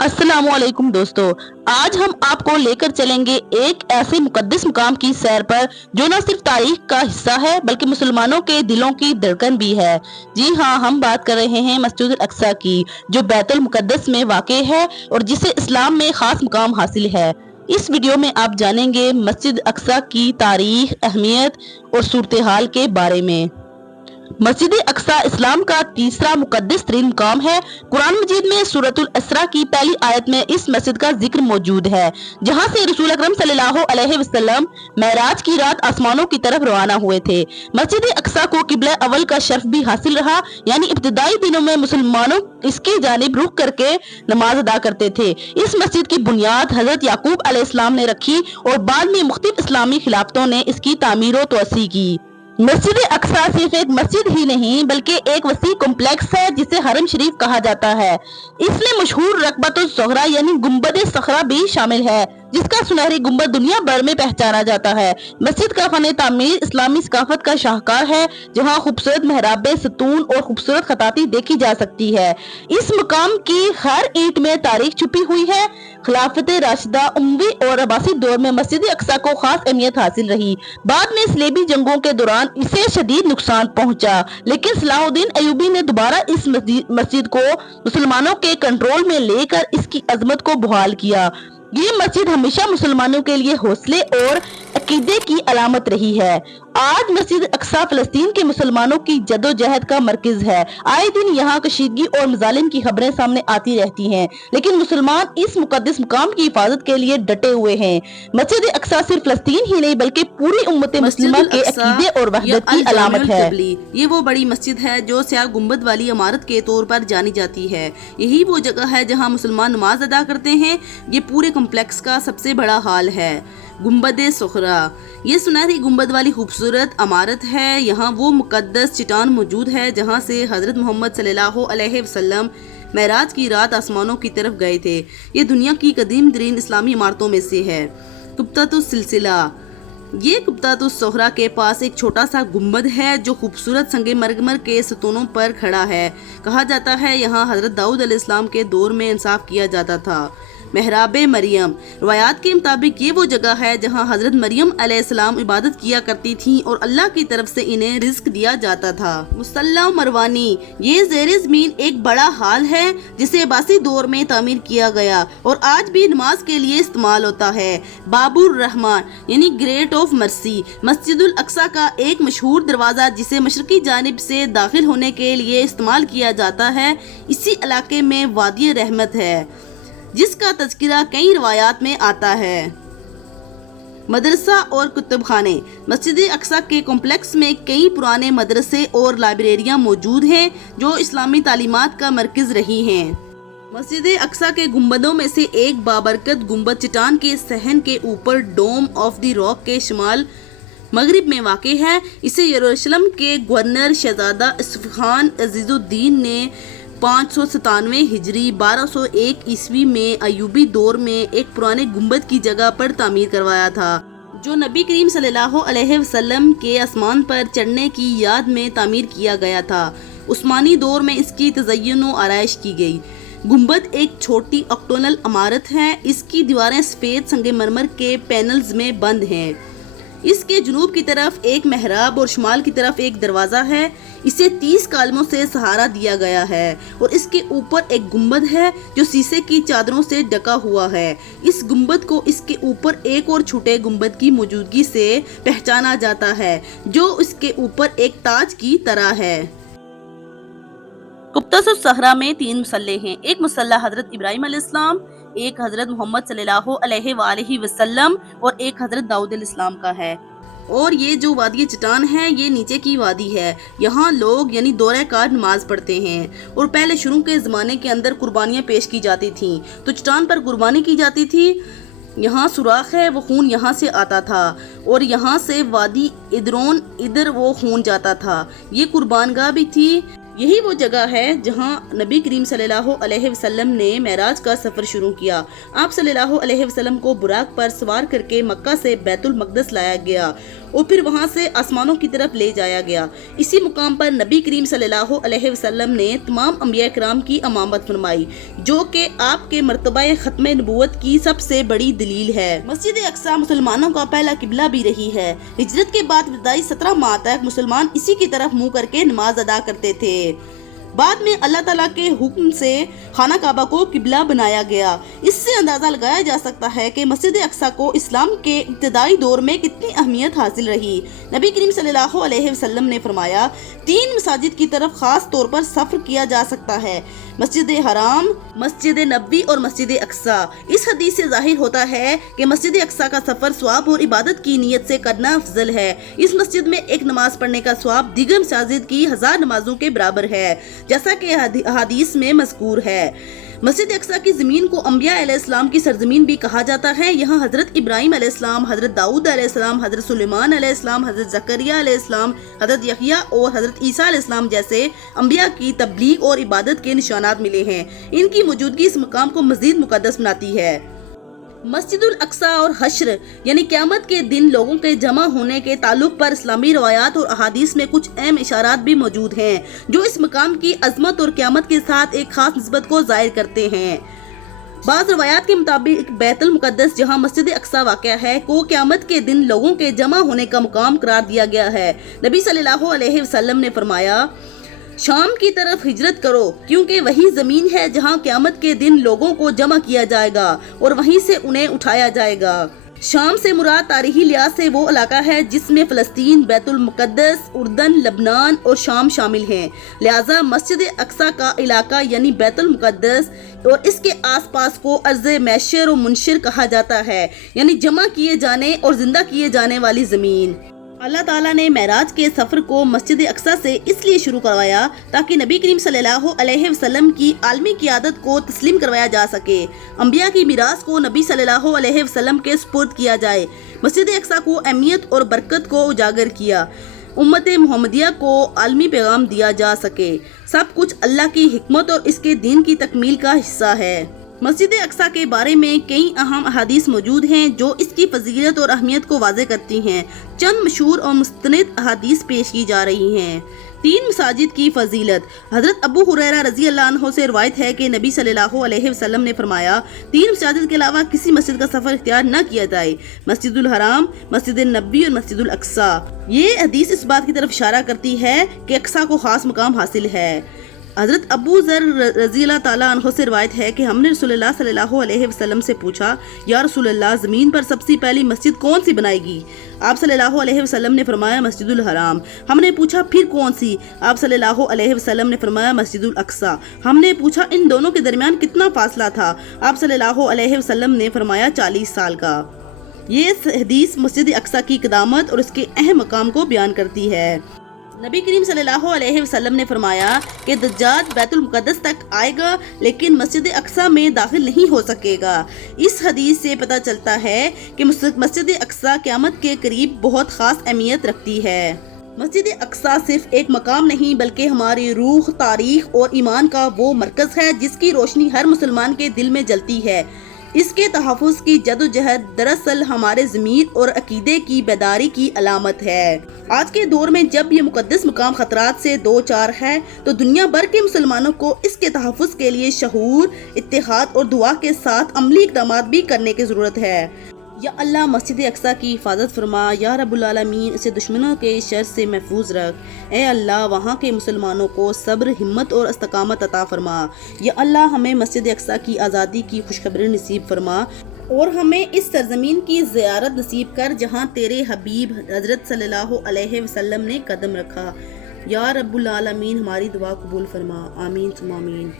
अस्सलामुअलैकुम दोस्तों, आज हम आपको लेकर चलेंगे एक ऐसे मुकद्दस मुकाम की सैर पर जो न सिर्फ तारीख का हिस्सा है बल्कि मुसलमानों के दिलों की धड़कन भी है। जी हाँ, हम बात कर रहे हैं मस्जिद अल अक्सा की, जो बैतुल मुकद्दस में वाक़ है और जिसे इस्लाम में खास मुकाम हासिल है। इस वीडियो में आप जानेंगे मस्जिद अक्सा की तारीख, अहमियत और सूरत हाल के बारे में। मस्जिद अक्सा इस्लाम का तीसरा मुकद्दस तरीन मुकाम है। कुरान मजीद में सूरतुल इसरा की पहली आयत में इस मस्जिद का जिक्र मौजूद है, जहां से रसूल अकरम सल्लल्लाहु अलैहि वसल्लम मेराज की रात आसमानों की तरफ रवाना हुए थे। मस्जिद अक्सा को किबला अव्वल का शर्फ भी हासिल रहा, यानी इब्तिदाई दिनों में मुसलमानों इसकी जानिब रुख करके नमाज अदा करते थे। इस मस्जिद की बुनियाद हजरत याकूब अलैहिस्सलाम ने रखी और बाद में मुख्तलिफ इस्लामी खिलाफतों ने इसकी तामीर और तोसी की। मस्जिद अक्सा सिर्फ एक मस्जिद ही नहीं बल्कि एक वसी कॉम्प्लेक्स है जिसे हरम शरीफ कहा जाता है। इसमें मशहूर रकबतुस ज़ोहरा यानी गुंबद सखरा भी शामिल है, जिसका सुनहरी गुंबद दुनिया भर में पहचाना जाता है। मस्जिद का फन तामीर इस्लामी सकाफत का शाहकार है, जहाँ खूबसूरत मेहराबे, सतून और खूबसूरत खताती देखी जा सकती है। इस मकाम की हर ईंट में तारीख छुपी हुई है। खिलाफत राशिदा, उमवी और अब्बासी दौर में मस्जिद अक्सा को खास अहमियत हासिल रही। बाद में सलेबी जंगों के दौरान इसे शदीद नुकसान पहुंचा, लेकिन सलाहुद्दीन अयूबी ने दोबारा इस मस्जिद को मुसलमानों के कंट्रोल में लेकर इसकी अजमत को बहाल किया। ये मस्जिद हमेशा मुसलमानों के लिए हौसले और अकीदे की अलामत रही है। आज मस्जिद अक्सा फलस्तीन के मुसलमानों की जदोजहद का मरकज है। आए दिन यहाँ कशीदगी और मजालिम की खबरें सामने आती रहती हैं, लेकिन मुसलमान इस मुकद्दस मुकाम की हिफाजत के लिए डटे हुए हैं। मस्जिद अक्सा सिर्फ फलस्तीन ही नहीं बल्कि पूरी उम्मत मुस्लिमा के अकीदे और वहदत की अलामत है। ये वो बड़ी मस्जिद है जो स्याह गुंबद वाली इमारत के तौर पर जानी जाती है। यही वो जगह है जहाँ मुसलमान नमाज अदा करते हैं। ये पूरे कॉम्प्लेक्स का सबसे बड़ा हाल है। गुंबद सोहरा, ये सुनहरी गुंबद वाली खूबसूरत इमारत है। यहाँ वो मुकद्दस चट्टान मौजूद है जहाँ से हजरत मोहम्मद सल्लल्लाहु अलैहि वसल्लम मेराज की रात आसमानों की तरफ गए थे। ये दुनिया की कदीम तरीन इस्लामी इमारतों में से है। कुब्बतुस सिलसिला, ये कुब्बतुस सोहरा के पास एक छोटा सा गुंबद है जो खूबसूरत संगे मरमर के सतूनों पर खड़ा है। कहा जाता है यहाँ हजरत दाऊद अलैहिस्सलाम के दौर में इंसाफ किया जाता था। मेहराबे मरियम, रवायात के मुताबिक ये वो जगह है जहाँ हजरत मरियम अलैहिस्सलाम इबादत किया करती थी और अल्लाह की तरफ से इन्हें रिज्क दिया जाता था। मुसल्ला मरवानी, ये ज़ेरे ज़मीन एक बड़ा हाल है जिसे अब्बासी दौर में तामीर किया गया और आज भी नमाज के लिए इस्तेमाल होता है। बाबुर रहमान यानी गेट ऑफ मर्सी, मस्जिदुल अक्सा का एक मशहूर दरवाज़ा जिसे मशरकी जानिब से दाखिल होने के लिए इस्तेमाल किया जाता है। इसी इलाके में वादी रहमत है जिसका तज़किरा कई रवायात में आता है। मदरसा और कुतुब खाने, मस्जिद अक्सा के कॉम्प्लेक्स में कई पुराने मदरसे और लाइब्रेरियां मौजूद हैं जो इस्लामी तालीमात का मरकज़ रही हैं। मस्जिद अक्सा के गुंबदों में से एक बाबरकत गुंबद चट्टान के सहन के ऊपर डोम ऑफ द रॉक के शुमाल मगरिब में वाक़ है। इसे यरूशलेम के गवर्नर शहजादा इसफान अजीजुद्दीन ने 597 हिजरी 1201 ईस्वी में अयूबी दौर में एक पुराने गुंबद की जगह पर तामीर करवाया था, जो नबी करीम सल्लल्लाहु अलैहि वसल्लम के आसमान पर चढ़ने की याद में तामीर किया गया था। उस्मानी दौर में इसकी तज़य्युन व आराइश की गई। गुंबद एक छोटी ऑक्टोनल इमारत है। इसकी दीवारें सफ़ेद संगमरमर के पैनल्स में बंद हैं। इसके जुनूब की तरफ एक मेहराब और शुमाल की तरफ एक दरवाज़ा है। इसे 30 कालमों से सहारा दिया गया है और इसके ऊपर एक गुंबद है जो शीशे की चादरों से ढका हुआ है। इस गुंबद को इसके ऊपर एक और छोटे गुंबद की मौजूदगी से पहचाना जाता है जो इसके ऊपर एक ताज की तरह है। कुब्बतुस ज़ोहरा में 3 मुसल्ले हैं। एक मुसल्ला हजरत इब्राहिम अलैहिस्सलाम, एक हजरत मोहम्मद सल्लल्लाहु अलैहि वसल्लम और एक हजरत दाऊद अलैहिस्सलाम का है। और ये जो वादी चट्टान है ये नीचे की वादी है। यहाँ लोग यानी दौरे कार नमाज पढ़ते हैं और पहले शुरू के ज़माने के अंदर कुर्बानियाँ पेश की जाती थीं तो चट्टान पर कुर्बानी की जाती थी। यहाँ सुराख है, वो खून यहाँ से आता था और यहाँ से वादी इदरोन इधर वो खून जाता था। ये कुर्बानगाह भी थी। यही वो जगह है जहाँ नबी करीम सल्लल्लाहु अलैहि वसल्लम ने मेराज का सफ़र शुरू किया। आप सल्लल्लाहु अलैहि वसल्लम को बुराक पर सवार करके मक्का से बैतुल मक़दस लाया गया اور پھر وہاں سے آسمانوں کی طرف لے جایا گیا۔ اسی مقام پر نبی کریم صلی اللہ علیہ وسلم نے تمام انبیاء کرام کی امامت فرمائی، جو کہ آپ کے مرتبہ ختم نبوت کی سب سے بڑی دلیل ہے۔ مسجد اقصی مسلمانوں کا پہلا قبلہ بھی رہی ہے۔ ہجرت کے بعد ابتدائی 17 ماہ تک مسلمان اسی کی طرف منہ کر کے نماز ادا کرتے تھے۔ بعد میں اللہ تعالیٰ کے حکم سے خانہ کعبہ کو قبلہ بنایا گیا۔ اس سے اندازہ لگایا جا سکتا ہے کہ مسجد اقصی کو اسلام کے ابتدائی دور میں کتنی اہمیت حاصل رہی۔ نبی کریم صلی اللہ علیہ وسلم نے فرمایا، 3 مساجد کی طرف خاص طور پر سفر کیا جا سکتا ہے: مسجد حرام، مسجد نبوی اور مسجد اقصی۔ اس حدیث سے ظاہر ہوتا ہے کہ مسجد اقصی کا سفر ثواب اور عبادت کی نیت سے کرنا افضل ہے۔ اس مسجد میں ایک نماز پڑھنے کا ثواب دیگر مساجد کی 1000 نمازوں کے برابر ہے، جیسا کہ حدیث میں مذکور ہے۔ مسجد اقصی کی زمین کو انبیاء علیہ السلام کی سرزمین بھی کہا جاتا ہے۔ یہاں حضرت ابراہیم علیہ السلام، حضرت داؤد علیہ السلام، حضرت سلیمان علیہ السلام، حضرت زکریا علیہ السلام، حضرت یحییٰ اور حضرت عیسیٰ علیہ السلام جیسے انبیاء کی تبلیغ اور عبادت کے نشانات ملے ہیں۔ ان کی موجودگی اس مقام کو مزید مقدس بناتی ہے۔ مسجد الاقصی اور حشر یعنی قیامت کے دن لوگوں کے جمع ہونے کے تعلق پر اسلامی روایات اور احادیث میں کچھ اہم اشارات بھی موجود ہیں، جو اس مقام کی عظمت اور قیامت کے ساتھ ایک خاص نسبت کو ظاہر کرتے ہیں۔ بعض روایات کے مطابق بیت المقدس، جہاں مسجد اقصی واقع ہے، کو قیامت کے دن لوگوں کے جمع ہونے کا مقام قرار دیا گیا ہے۔ نبی صلی اللہ علیہ وسلم نے فرمایا، شام کی طرف ہجرت کرو، کیونکہ وہی زمین ہے جہاں قیامت کے دن لوگوں کو جمع کیا جائے گا اور وہیں سے انہیں اٹھایا جائے گا۔ شام سے مراد تاریخی لحاظ سے وہ علاقہ ہے جس میں فلسطین، بیت المقدس، اردن، لبنان اور شام شامل ہیں۔ لہٰذا مسجد اقصی کا علاقہ یعنی بیت المقدس اور اس کے آس پاس کو ارض محشر و منشر کہا جاتا ہے، یعنی جمع کیے جانے اور زندہ کیے جانے والی زمین۔ اللہ تعالیٰ نے معراج کے سفر کو مسجد اقصی سے اس لیے شروع کروایا تاکہ نبی کریم صلی اللہ علیہ وسلم کی عالمی قیادت کو تسلیم کروایا جا سکے۔ انبیاء کی میراث کو نبی صلی اللہ علیہ وسلم کے سپرد کیا جائے۔ مسجد اقصی کو اہمیت اور برکت کو اجاگر کیا، امت محمدیہ کو عالمی پیغام دیا جا سکے۔ سب کچھ اللہ کی حکمت اور اس کے دین کی تکمیل کا حصہ ہے۔ مسجد اقصی کے بارے میں کئی اہم احادیث موجود ہیں جو اس کی فضیلت اور اہمیت کو واضح کرتی ہیں۔ چند مشہور اور مستند احادیث پیش کی جا رہی ہیں۔ 3 مساجد کی فضیلت۔ حضرت ابو ہریرہ رضی اللہ عنہ سے روایت ہے کہ نبی صلی اللہ علیہ وسلم نے فرمایا، 3 مساجد کے علاوہ کسی مسجد کا سفر اختیار نہ کیا جائے: مسجد الحرام، مسجد نبوی اور مسجد الاقصی۔ یہ حدیث اس بات کی طرف اشارہ کرتی ہے کہ اقصی کو خاص مقام حاصل ہے۔ حضرت ابو ذر رضی اللہ تعالیٰ عنہ سے روایت ہے کہ ہم نے رسول اللہ صلی اللہ علیہ وسلم سے پوچھا، یا رسول اللہ، زمین پر سب سے پہلی مسجد کون سی بنائے گی؟ آپ صلی اللہ علیہ وسلم نے فرمایا، مسجد الحرام۔ ہم نے پوچھا، پھر کون سی؟ آپ صلی اللہ علیہ وسلم نے فرمایا، مسجد الاقصی۔ ہم نے پوچھا، ان دونوں کے درمیان کتنا فاصلہ تھا؟ آپ صلی اللہ علیہ وسلم نے فرمایا، 40 سال کا۔ یہ حدیث مسجد اقصی کی قدامت اور اس کے اہم مقام کو بیان کرتی ہے۔ نبی کریم صلی اللہ علیہ وسلم نے فرمایا کہ دجال بیت المقدس تک آئے گا لیکن مسجد اقصی میں داخل نہیں ہو سکے گا۔ اس حدیث سے پتہ چلتا ہے کہ مسجد اقصی قیامت کے قریب بہت خاص اہمیت رکھتی ہے۔ مسجد اقصی صرف ایک مقام نہیں بلکہ ہماری روح، تاریخ اور ایمان کا وہ مرکز ہے جس کی روشنی ہر مسلمان کے دل میں جلتی ہے۔ اس کے تحفظ کی جدوجہد دراصل ہمارے ضمیر اور عقیدے کی بیداری کی علامت ہے۔ آج کے دور میں جب یہ مقدس مقام خطرات سے دوچار ہے تو دنیا بھر کے مسلمانوں کو اس کے تحفظ کے لیے شعور، اتحاد اور دعا کے ساتھ عملی اقدامات بھی کرنے کی ضرورت ہے۔ یا اللہ مسجد اقصی کی حفاظت فرما، یا رب العالمین اسے دشمنوں کے شر سے محفوظ رکھ۔ اے اللہ وہاں کے مسلمانوں کو صبر، ہمت اور استقامت عطا فرما۔ یا اللہ ہمیں مسجد اقصی کی آزادی کی خوشخبری نصیب فرما اور ہمیں اس سرزمین کی زیارت نصیب کر جہاں تیرے حبیب حضرت صلی اللہ علیہ وسلم نے قدم رکھا۔ یا رب العالمین ہماری دعا قبول فرما، آمین ثم آمین۔